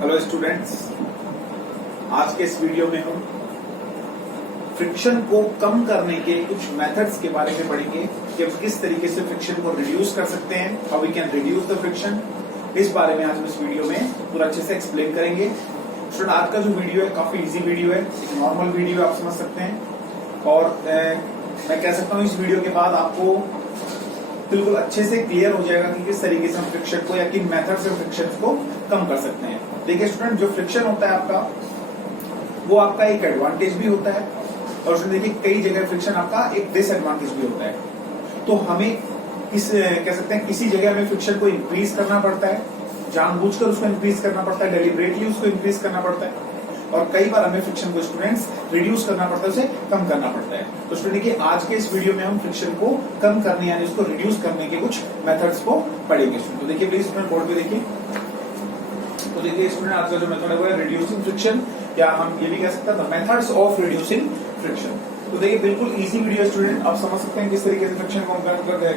Hello students, आज के इस वीडियो में हम फ्रिक्शन को कम करने के कुछ मेथड्स के बारे में पढ़ेंगे कि हम किस तरीके से फ्रिक्शन को रिड्यूस कर सकते हैं, how we can reduce the friction. इस बारे में आज हम इस वीडियो में पूरा अच्छे से एक्सप्लेन करेंगे। स्टूडेंट, आज का जो वीडियो है काफी इजी वीडियो है, एक नॉर्मल वीडियो आप समझ सकते हैं और मैं कह सकता हूँ इस वीडियो के बाद आपको बिल्कुल अच्छे से क्लियर हो जाएगा कि किस तरीके से हम फ्रिक्शन को या किन मेथड से फ्रिक्शन को कम कर सकते हैं। देखिए स्टूडेंट, जो फ्रिक्शन होता है आपका, वो आपका एक एडवांटेज भी होता है और उसमें देखिए कई जगह फ्रिक्शन आपका एक डिसएडवांटेज भी होता है। तो हमें कह सकते हैं किसी जगह हमें फ्रिक्शन को इंक्रीज करना पड़ता है, जानबूझकर उसको इंक्रीज करना पड़ता है, डेलिबरेटली उसको इंक्रीज करना पड़ता है, और कई बार हमें फ्रिक्शन को स्टूडेंट्स रिड्यूस करना पड़ता है, उसे कम करना पड़ता है। तो स्टूडेंट देखिए आज के इस वीडियो में हम फ्रिक्शन को कम करने यानी उसको रिड्यूस करने के कुछ मेथड्स को पढ़ेंगे। तो देखिए प्लीज स्टूडेंट बोर्ड पे देखिए। तो देखिए स्टूडेंट आज का जो मेथड है वो है रिड्यूसिंग फ्रिक्शन, या हम ये भी कह सकते हैं मेथड्स ऑफ रिड्यूसिंग फ्रिक्शन। तो देखिए बिल्कुल इजी वीडियो स्टूडेंट, आप समझ सकते हैं किस तरीके से फ्रिक्शन को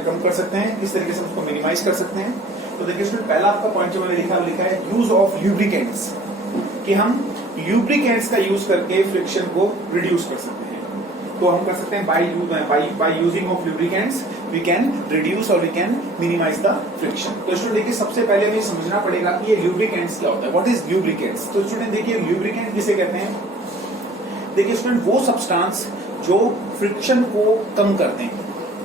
कम कर सकते हैं, किस तरीके से उसको मिनिमाइज कर सकते हैं। तो देखिए स्टूडेंट पहला आपका पॉइंट जो मैंने लिखा है यूज ऑफ ल्यूब्रिकेंट्स, कि हम ल्यूब्रिकेंट्स का यूज करके फ्रिक्शन को रिड्यूस कर सकते हैं। तो हम कर सकते हैं by using of lubricants we can reduce और we can minimise the friction. तो स्टूडेंट देखिए सबसे पहले हमें समझना पड़ेगा कि ये ल्यूब्रिकेंट्स क्या होता है, व्हाट इज ल्यूब्रिकेंट्स। तो स्टूडेंट देखिए ल्यूब्रिकेंट किसे कहते हैं। देखिए स्टूडेंट वो सब्सटेंस जो फ्रिक्शन को कम करते हैं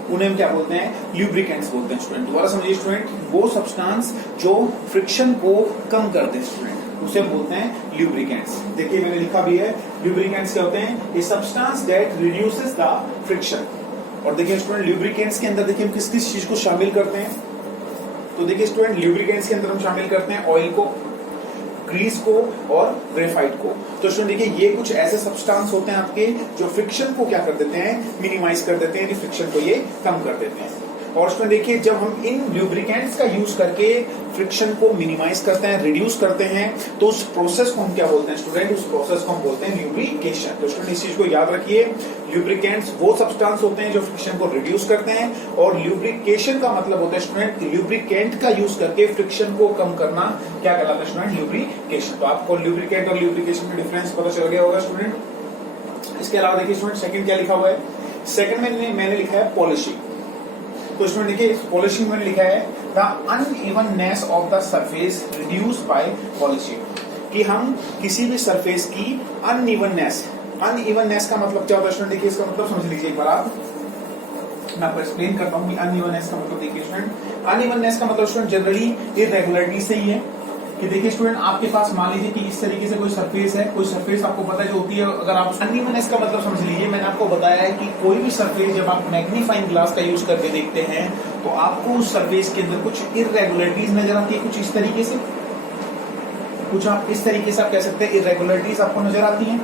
उन्हें हम क्या बोलते हैं, ल्यूब्रिकेंट्स बोलते हैं। स्टूडेंट दोबारा समझिए स्टूडेंट, वो सब्सटेंस जो फ्रिक्शन को कम करते हैं स्टूडेंट उसे बोलते हैं ल्यूब्रिकेंट्स। देखिए मैंने लिखा भी है ल्यूब्रिकेंट्स क्या होते हैं, a substance that reduces the friction. और देखिए स्टूडेंट ल्यूब्रिकेंट्स के अंदर देखिए हम किस किस चीज को शामिल करते हैं। तो देखिए स्टूडेंट ल्यूब्रिकेंट्स के अंदर हम शामिल करते हैं ऑयल को, ग्रीस को और ग्रेफाइट को। तो स्टूडेंट देखिए ये कुछ ऐसे सब्सटेंस होते हैं आपके जो फ्रिक्शन को क्या कर देते हैं, मिनिमाइज कर देते हैं, फ्रिक्शन को ये कम कर देते हैं। और उसमें देखिए जब हम इन ल्यूब्रिकेंट्स का यूज करके फ्रिक्शन को मिनिमाइज करते हैं, रिड्यूस करते हैं, तो उस प्रोसेस को हम क्या बोलते हैं स्टूडेंट, उस प्रोसेस को हम बोलते हैं ल्यूब्रिकेशन। तो स्टूडेंट इस चीज को याद रखिए, ल्यूब्रिकेंट्स वो सब्सटेंस होते हैं जो फ्रिक्शन को रिड्यूस करते हैं, और ल्यूब्रिकेशन का मतलब होता है स्टूडेंट ल्यूब्रिकेंट का यूज करके फ्रिक्शन को कम करना क्या कहलाता है स्टूडेंट, ल्यूब्रिकेशन। तो आपको ल्यूब्रिकेंट और ल्यूब्रिकेशन का डिफरेंस पता चल गया होगा स्टूडेंट। इसके अलावा देखिए स्टूडेंट सेकंड क्या लिखा हुआ है, सेकंड में मैंने लिखा है पॉलिशिंग। तो इसमें देखिए पॉलिशिंग में लिखा है the unevenness of the surface reduce by polishing, कि हम किसी भी सरफेस की अनइवननेस का मतलब क्या होता है स्टूडेंट। देखिए इसका मतलब समझ लीजिए एक बार आप, मैं आपको एक्सप्लेन करता हूँ अनइवननेस का मतलब। देखिए स्टूडेंट अनइवननेस का मतलब स्टूडेंट जनरली इररेगुलरिटी से ही है, कि देखिए स्टूडेंट आपके पास मान लीजिए कि इस तरीके से कोई सरफेस है, कोई सरफेस आपको पता है जो होती है, अगर आप अनइवननेस का मतलब समझ लीजिए, मैंने आपको बताया है कि कोई भी सरफेस जब आप मैग्नीफाइंग ग्लास का यूज करके देखते हैं तो आपको उस सरफेस के अंदर कुछ इररेगुलरिटीज नजर आती है, कुछ इस तरीके से, कुछ आप इस तरीके से आप कह सकते हैं इररेगुलरिटीज आपको नजर आती है।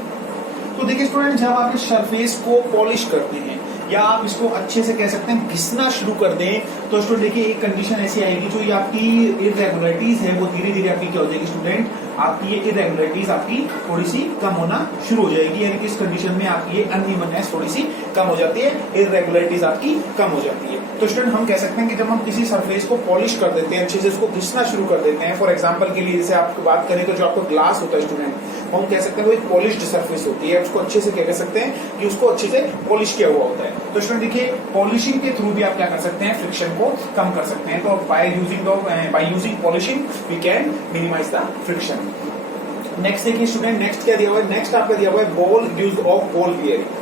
तो देखिए स्टूडेंट जब आप इस सरफेस को पॉलिश करते हैं या आप इसको अच्छे से कह सकते हैं घिसना शुरू कर दें, तो स्टूडेंट देखिए एक कंडीशन ऐसी आएगी जो ये आपकी इररेगुलरिटीज है वो धीरे धीरे आपकी क्या हो जाएगी स्टूडेंट, आपकी ये इररेगुलरिटीज आपकी थोड़ी सी कम होना शुरू हो जाएगी, यानी कि इस कंडीशन में आपकी ये अनइवननेस थोड़ी सी कम हो जाती है, इररेगुलरिटीज आपकी कम हो जाती है। तो स्टूडेंट हम कह सकते हैं कि जब हम किसी सरफेस को पॉलिश कर देते हैं, अच्छे से उसको घिसना शुरू कर देते हैं, फॉर एग्जाम्पल के लिए जैसे आपको बात करें तो जो आपको ग्लास होता है स्टूडेंट, हम कह सकते हैं वो एक पॉलिश्ड सरफेस होती है, उसको अच्छे से क्या कह सकते हैं कि उसको अच्छे से पॉलिश किया हुआ होता है। तो स्टूडेंट देखिए पॉलिशिंग के थ्रू भी आप क्या कर सकते हैं, फ्रिक्शन को कम कर सकते हैं। तो by using polishing we can minimise the friction. Next देखिए स्टूडेंट, नेक्स्ट क्या दिया हुआ है, नेक्स्ट आपका दिया हुआ है ball use of ball bearing.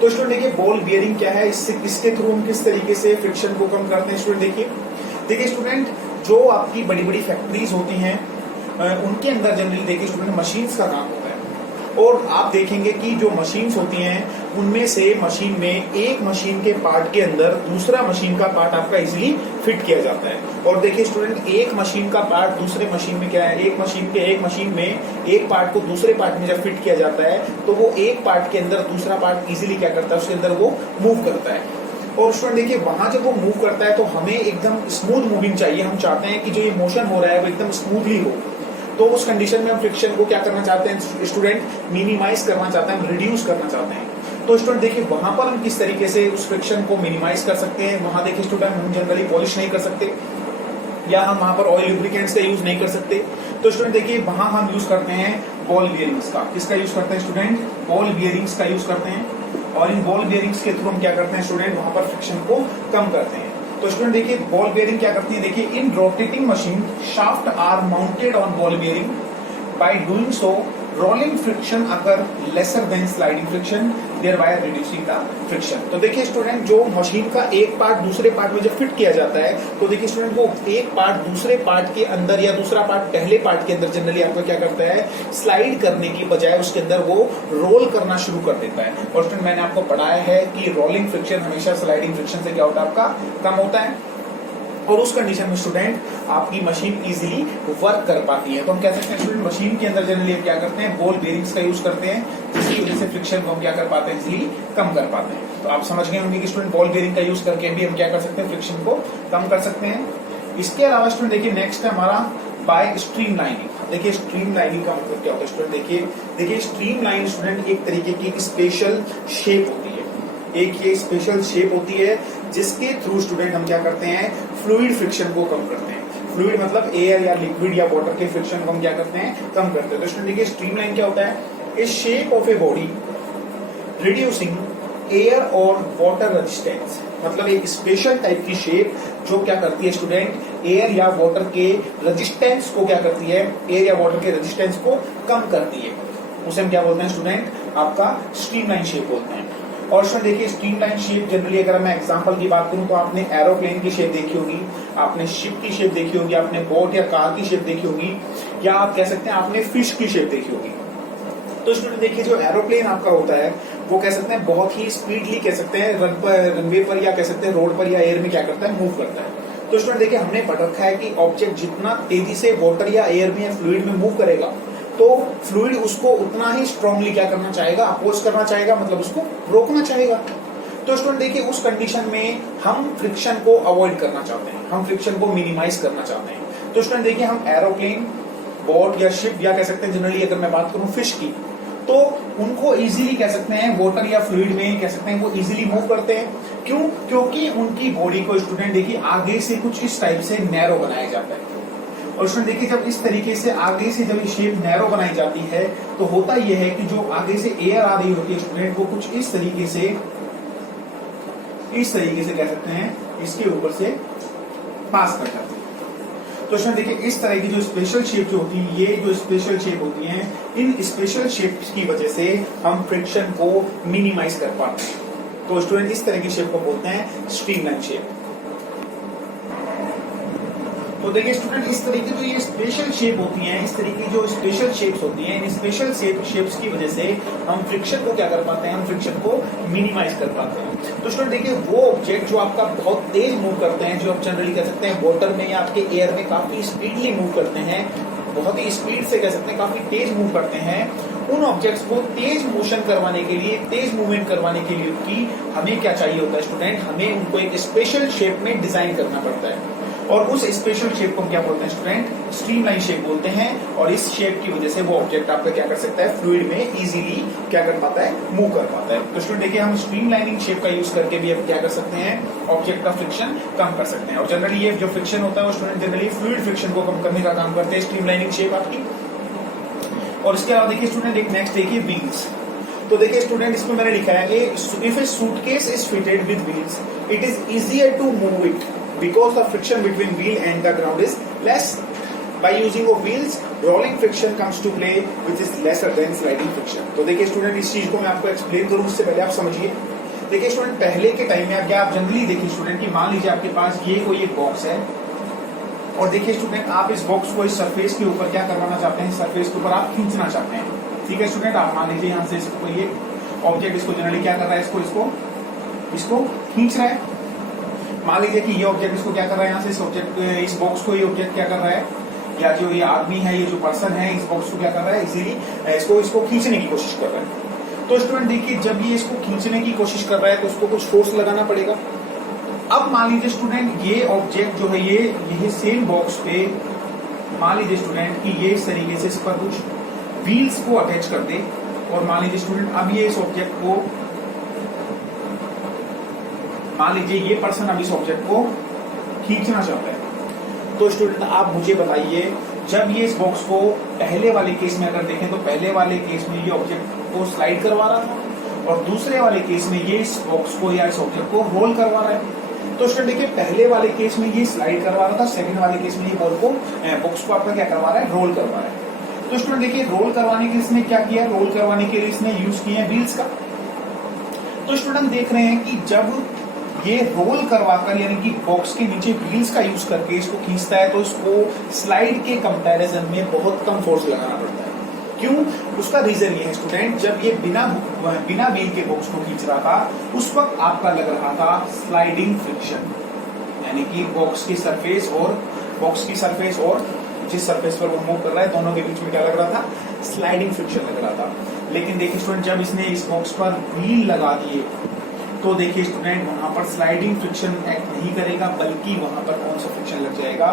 तो स्टूडेंट देखिए बॉल बियरिंग क्या है, इसके थ्रू हम किस तरीके से फ्रिक्शन को कम करते हैं स्टूडेंट। देखिए स्टूडेंट जो आपकी बड़ी बड़ी फैक्ट्रीज होती हैं उनके अंदर जनरली देखिए स्टूडेंट मशीन्स का काम होता है, और आप देखेंगे कि जो मशीन्स होती हैं उनमें से मशीन में एक मशीन के पार्ट के अंदर दूसरा मशीन का पार्ट आपका इजीली फिट किया जाता है। और देखिए स्टूडेंट एक मशीन का पार्ट दूसरे मशीन में क्या है, एक मशीन में एक पार्ट को दूसरे पार्ट में जब फिट किया जाता है तो वो एक पार्ट के अंदर दूसरा पार्ट इजीली क्या करता है, उसके अंदर वो मूव करता है। और स्टूडेंट देखिए वहां जब वो मूव करता है तो हमें एकदम स्मूथ मूविंग चाहिए, हम चाहते हैं कि जो ये मोशन हो रहा है वो एकदम स्मूथली हो। तो उस कंडीशन में हम फ्रिक्शन को क्या करना चाहते हैं स्टूडेंट, मिनिमाइज करना चाहते हैं, हम रिड्यूस करना चाहते हैं। तो स्टूडेंट देखिए वहां पर हम किस तरीके से उस फ्रिक्शन को मिनिमाइज कर सकते हैं, वहां देखिए स्टूडेंट हम जनरली पॉलिश नहीं कर सकते, या हम वहां पर ऑयल लुब्रिकेंट्स का यूज नहीं कर सकते। तो स्टूडेंट देखिए वहां हम यूज करते हैं बॉल बियरिंग्स का। किसका यूज करते हैं स्टूडेंट? बॉल बियरिंग्स का यूज करते हैं। और इन बॉल बियरिंग्स के थ्रू हम क्या करते हैं स्टूडेंट? वहां पर फ्रिक्शन को कम करते हैं। तो स्टूडेंट देखिए बॉल बियरिंग क्या करती है? देखिए in rotating machine shaft are mounted on ball bearing. By doing so rolling friction occur lesser than sliding friction, thereby reducing the friction। तो देखिए स्टूडेंट जो मशीन का एक पार्ट दूसरे पार्ट में जब फिट किया जाता है तो देखिए स्टूडेंट वो एक पार्ट दूसरे पार्ट के अंदर या दूसरा पार्ट पहले पार्ट के अंदर जनरली आपका क्या करता है? स्लाइड करने की बजाय उसके अंदर वो रोल करना शुरू कर देता है। और स्टूडेंट मैंने आपको पढ़ाया है कि रोलिंग फ्रिक्शन हमेशा स्लाइडिंग फ्रिक्शन से क्या होता है? आपका कम होता है। और उस कंडीशन में स्टूडेंट आपकी मशीन इजीली वर्क कर पाती है। तो हम कह सकते हैं स्टूडेंट मशीन के अंदर जनरली क्या करते हैं? बॉल बेयरिंग्स का यूज करते हैं, जिसकी वजह से फ्रिक्शन को हम क्या कर पाते हैं? इजीली कम कर पाते हैं। तो आप समझ गए होंगे कि स्टूडेंट बॉल बेयरिंग का यूज करके भी हम क्या कर सकते हैं? फ्रिक्शन को कम कर सकते हैं। इसके अलावा स्टूडेंट देखिए नेक्स्ट है हमारा बाय स्ट्रीम लाइनिंग। देखिए स्ट्रीम लाइनिंग का मतलब क्या होता है स्टूडेंट? देखिए स्ट्रीम लाइन स्टूडेंट एक तरीके की स्पेशल शेप होती है। एक ये स्पेशल शेप होती है जिसके थ्रू स्टूडेंट हम क्या करते हैं? फ्लूइड फ्रिक्शन को कम करते हैं। फ्लूइड मतलब एयर या लिक्विड या वाटर के फ्रिक्शन को हम क्या करते हैं? कम करते हैं। तो स्टूडेंट देखिए स्ट्रीमलाइन क्या होता है? A shape of a body reducing air और वाटर रेजिस्टेंस। मतलब एक स्पेशल टाइप की शेप जो क्या करती है स्टूडेंट? एयर या वाटर के रेजिस्टेंस को क्या करती है? एयर या वाटर के रेजिस्टेंस को कम करती है। उसे हम क्या बोलते हैं स्टूडेंट? आपका स्ट्रीमलाइन शेप बोलते हैं। और स्टूडेंट देखिए स्ट्रीमलाइन शेप जनरली अगर मैं एग्जांपल की बात करूं तो आपने एरोप्लेन की शेप देखी होगी, आपने शिप की शेप देखी होगी, आपने बोट या कार की शेप देखी होगी, या आप कह सकते हैं आपने फिश की शेप देखी होगी। तो स्टूडेंट देखिए जो एरोप्लेन आपका होता है वो कह सकते हैं बहुत ही स्पीडली कह सकते हैं रनवे पर या कह सकते हैं रोड पर या एयर में क्या करता है? मूव करता है। तो स्टूडेंट देखिए हमने पढ़ रखा है कि ऑब्जेक्ट जितना तेजी से वाटर या एयर में या फ्लूइड में मूव करेगा तो फ्लूइड उसको उतना ही स्ट्रांगली क्या करना चाहेगा? अपोज करना चाहेगा, मतलब उसको रोकना चाहेगा। तो स्टूडेंट देखिए उस कंडीशन में हम फ्रिक्शन को अवॉइड करना चाहते हैं, हम फ्रिक्शन को मिनिमाइज करना चाहते हैं। तो स्टूडेंट देखिए हम एरोप्लेन, बोट या शिप या कह सकते हैं जनरली अगर मैं बात करूं फिश की, तो उनको इजीली कह सकते हैं वाटर या फ्लूइड में कह सकते हैं वो इजीली मूव करते हैं। क्यों? क्योंकि उनकी बॉडी को स्टूडेंट देखिए आगे से कुछ इस टाइप से नैरो बनाया जाता है। और स्टूडेंट देखिए जब इस तरीके से आगे से जब शेप नैरो बनाई जाती है तो होता यह है कि जो आगे से एयर आ रही होती है स्टूडेंट वो कुछ इस तरीके से कह सकते हैं इसके ऊपर से पास कर जाती है। तो स्टूडेंट देखिए इस तरह की जो स्पेशल शेप जो होती है, ये जो स्पेशल शेप होती हैं, इन स्पेशल शेप्स की वजह से हम फ्रिक्शन को मिनिमाइज कर पाते हैं। तो स्टूडेंट इस तरह की शेप को बोलते हैं स्ट्रीमलाइन शेप। तो देखिए स्टूडेंट इस तरीके जो ये स्पेशल शेप होती हैं, इस तरीके जो स्पेशल शेप्स होती हैं, इन स्पेशल शेप्स की वजह से हम फ्रिक्शन को क्या कर पाते हैं? हम फ्रिक्शन को मिनिमाइज कर पाते हैं। तो स्टूडेंट देखिए वो ऑब्जेक्ट जो आपका बहुत तेज मूव करते हैं, जो आप जनरली कह सकते हैं वाटर में या आपके एयर में काफी स्पीडली मूव करते हैं, बहुत ही स्पीड से कह सकते हैं काफी तेज मूव करते हैं, उन ऑब्जेक्ट्स को तेज मोशन करवाने के लिए, तेज मूवमेंट करवाने के लिए कि हमें क्या चाहिए होता है स्टूडेंट? हमें उनको एक स्पेशल शेप में डिजाइन करना पड़ता है। और उस स्पेशल शेप को हम क्या बोलते हैं स्टूडेंट? स्ट्रीमलाइन शेप बोलते हैं। और इस शेप की वजह से वो ऑब्जेक्ट आपका क्या कर सकता है? फ्लूइड में इजीली क्या कर पाता है? मूव कर पाता है। तो स्टूडेंट देखिए हम स्ट्रीमलाइनिंग शेप का यूज करके भी हम क्या कर सकते हैं? ऑब्जेक्ट का फ्रिक्शन कम कर सकते हैं। और जनरली ये जो फ्रिक्शन होता है वो स्टूडेंट जनरली फ्लूइड फ्रिक्शन को कम करने का काम करते हैं स्ट्रीमलाइनिंग शेप आपकी। और इसके अलावा देखिए स्टूडेंट एक नेक्स्ट देखिए व्हील्स। तो देखिए स्टूडेंट इसमें मैंने लिखा है if a suitcase is fitted with wheels it is easier to move it because the friction between wheel and the ground is less. By using of wheels, rolling friction comes to play, which is lesser than sliding friction. तो देखिए student इस चीज को मैं आपको explain करूं उससे पहले आप समझिए। देखिए स्टूडेंट पहले के टाइम में क्या आप जनरली देखिए स्टूडेंट की मान लीजिए आपके पास ये कोई एक बॉक्स है और देखिए स्टूडेंट आप इस बॉक्स को इस सरफेस के ऊपर क्या करवाना चाहते हैं? सरफेस के ऊपर आप खींचना चाहते हैं। ठीक है स्टूडेंट, आप मान लीजिए यहाँ से इसको ये ऑब्जेक्ट इसको जनरली क्या कर रहा है? इसको खींच रहा है। मान लीजिए कि ये ऑब्जेक्ट इसको क्या कर रहा है? यहाँ से इस ऑब्जेक्ट इस बॉक्स को ये ऑब्जेक्ट क्या कर रहा है? या जो ये आदमी है, ये जो पर्सन है, इस बॉक्स को क्या कर रहा है? इजीली इसको खींचने की कोशिश कर रहा है। तो स्टूडेंट देखिए जब ये इसको खींचने की कोशिश कर रहा है तो उसको कुछ फोर्स लगाना पड़ेगा। अब मान लीजिए स्टूडेंट ये ऑब्जेक्ट जो है ये सेम बॉक्स पे मान लीजिए स्टूडेंट कि ये इस तरीके से इस पर कुछ व्हील्स को अटैच कर दे और मान लीजिए स्टूडेंट अब ये इस ऑब्जेक्ट को मान लीजिए ये पर्सन अब इस ऑब्जेक्ट को खींचना चाहता है। तो स्टूडेंट आप मुझे बताइए, जब ये इस बॉक्स को पहले वाले केस में अगर देखें तो पहले वाले केस में ये ऑब्जेक्ट को स्लाइड करवा रहा था और दूसरे वाले केस में ये इस बॉक्स को या इस ऑब्जेक्ट को रोल करवा रहा है। तो स्टूडेंट देखिए, पहले वाले केस में ये स्लाइड करवा रहा था, सेकंड वाले केस में ये बॉक्स को आपका क्या करवा रहा है, रोल करवा रहा है। तो स्टूडेंट देखिए, रोल करवाने के लिए इसने क्या किया, रोल करवाने के लिए इसने यूज किए हैं व्हील्स का। तो स्टूडेंट देख रहे हैं कि जब ये रोल करवाकर यानी कि बॉक्स के नीचे व्हील्स का यूज करके इसको खींचता है तो इसको स्लाइड के कंपैरिजन में बहुत कम फोर्स लगाना पड़ता है। क्यों? उसका रीजन ये है स्टूडेंट, जब ये बिना व्हील के बॉक्स को खींच रहा था उस वक्त आपका लग रहा था स्लाइडिंग फ्रिक्शन, यानी कि बॉक्स की सरफेस और जिस सरफेस पर वो मूव कर रहा है दोनों के बीच में क्या लग रहा था, स्लाइडिंग फ्रिक्शन लग रहा था। लेकिन देखिए स्टूडेंट, जब इसने इस बॉक्स पर व्हील लगा दिए तो देखिए स्टूडेंट, वहां पर स्लाइडिंग फ्रिक्शन एक्ट नहीं करेगा, बल्कि वहां पर कौन सा फ्रिक्शन लग जाएगा,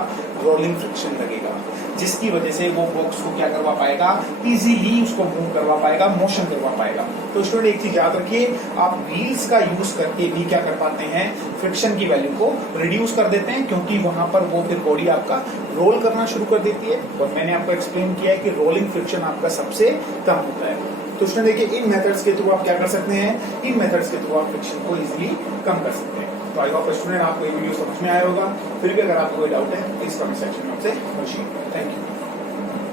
रोलिंग फ्रिक्शन लगेगा, जिसकी वजह से वो बॉक्स को क्या करवा पाएगा, इजीली उसको मूव करवा पाएगा, मोशन करवा पाएगा। तो स्टूडेंट एक चीज याद रखिए, आप व्हील्स का यूज करके भी क्या कर पाते हैं, फ्रिक्शन की वैल्यू को रिड्यूस कर देते हैं, क्योंकि वहां पर वो फिर बॉडी आपका रोल करना शुरू कर देती है। और मैंने आपको एक्सप्लेन किया है कि रोलिंग फ्रिक्शन आपका सबसे कम होता है। तो उसमें देखिए, इन मेथड्स के थ्रू आप क्या कर सकते हैं, इन मेथड्स के थ्रू आप फ्रिक्शन को इजीली कम कर सकते हैं। तो आई होप स्टूडेंट आपको ये वीडियो समझ में आया होगा। फिर भी अगर आपको कोई डाउट है इस कमेंट सेक्शन में आपसे पूछिए। Thank you.